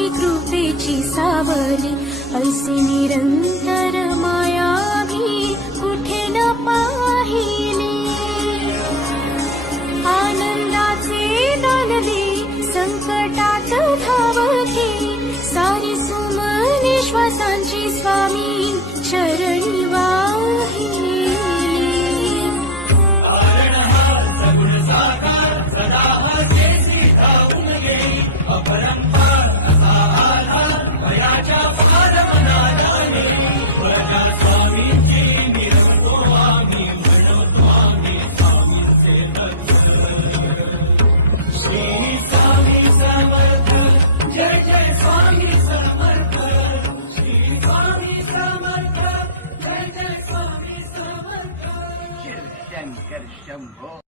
स्वामी कृपेची सावली, ऐसी निरंतर माया भी कुठे न पाहिली। आनंदाचे दान दे संकटात धावके, सारी सुमने श्वासांची स्वामी चरणी वाहिली। शंकर शंभो।